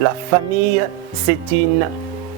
La famille, c'est une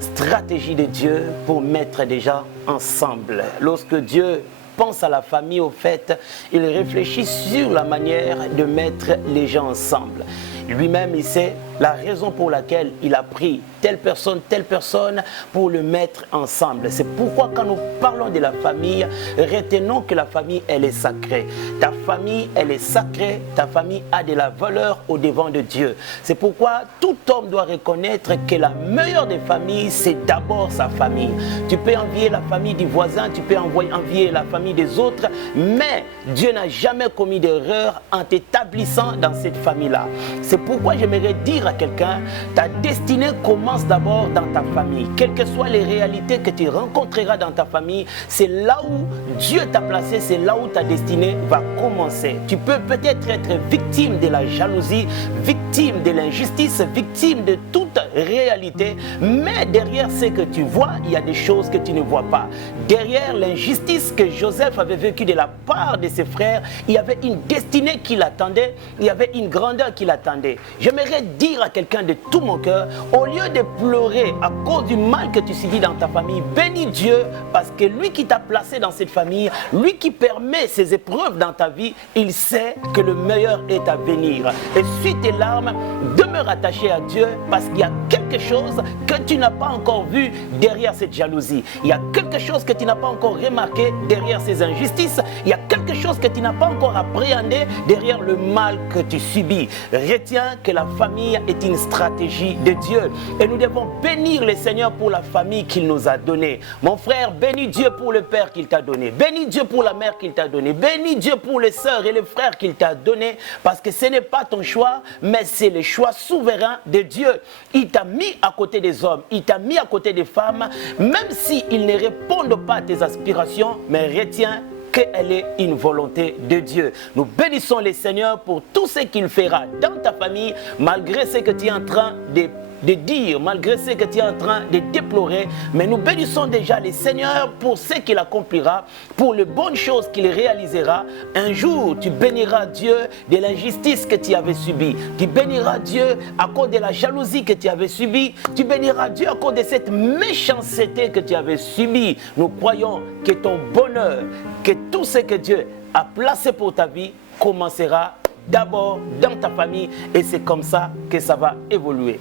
stratégie de Dieu pour mettre des gens ensemble. Lorsque Dieu pense à la famille, au fait, il réfléchit sur la manière de mettre les gens ensemble. Lui-même, il sait la raison pour laquelle il a pris telle personne pour le mettre ensemble. C'est pourquoi quand nous parlons de la famille, retenons que la famille, elle est sacrée. Ta famille, elle est sacrée. Ta famille a de la valeur au devant de Dieu. C'est pourquoi tout homme doit reconnaître que la meilleure des familles, c'est d'abord sa famille. Tu peux envier la famille du voisin, tu peux envier la famille des autres, mais Dieu n'a jamais commis d'erreur en t'établissant dans cette famille-là. C'est pourquoi j'aimerais dire à quelqu'un, ta destinée commence d'abord dans ta famille. Quelles que soient les réalités que tu rencontreras dans ta famille, c'est là où Dieu t'a placé, c'est là où ta destinée va commencer. Tu peux peut-être être victime de la jalousie, victime de l'injustice, victime de toute réalité, mais derrière ce que tu vois, il y a des choses que tu ne vois pas. Derrière l'injustice que Joseph avait vécue de la part de ses frères, il y avait une destinée qui l'attendait, il y avait une grandeur qui l'attendait. J'aimerais dire à quelqu'un de tout mon cœur, au lieu de pleurer à cause du mal que tu subis dans ta famille, bénis Dieu parce que lui qui t'a placé dans cette famille, lui qui permet ces épreuves dans ta vie, il sait que le meilleur est à venir. Et suis tes larmes, demeure attaché à Dieu parce qu'il y a quelque chose que tu n'as pas encore vu derrière cette jalousie. Il y a quelque chose que tu n'as pas encore remarqué derrière ces injustices. Il y a quelque chose que tu n'as pas encore appréhendé derrière le mal que tu subis. Retiens que la famille est une stratégie de Dieu et nous devons bénir le Seigneur pour la famille qu'il nous a donnée. Mon frère, bénis Dieu pour le père qu'il t'a donné, bénis Dieu pour la mère qu'il t'a donnée, bénis Dieu pour les sœurs et les frères qu'il t'a donné, parce que ce n'est pas ton choix, mais c'est le choix souverain de Dieu. Il t'a mis à côté des hommes, il t'a mis à côté des femmes, même s'ils ne répondent pas à tes aspirations, mais retiens qu'elle est une volonté de Dieu. Nous bénissons le Seigneur pour tout ce qu'il fera dans ta famille, malgré ce que tu es en train de dire, malgré ce que tu es en train de déplorer, mais nous bénissons déjà le Seigneur pour ce qu'il accomplira, pour les bonnes choses qu'il réalisera. Un jour, tu béniras Dieu de l'injustice que tu avais subie. Tu béniras Dieu à cause de la jalousie que tu avais subie. Tu béniras Dieu à cause de cette méchanceté que tu avais subie. Nous croyons que ton bonheur, que tout ce que Dieu a placé pour ta vie commencera d'abord dans ta famille et c'est comme ça que ça va évoluer.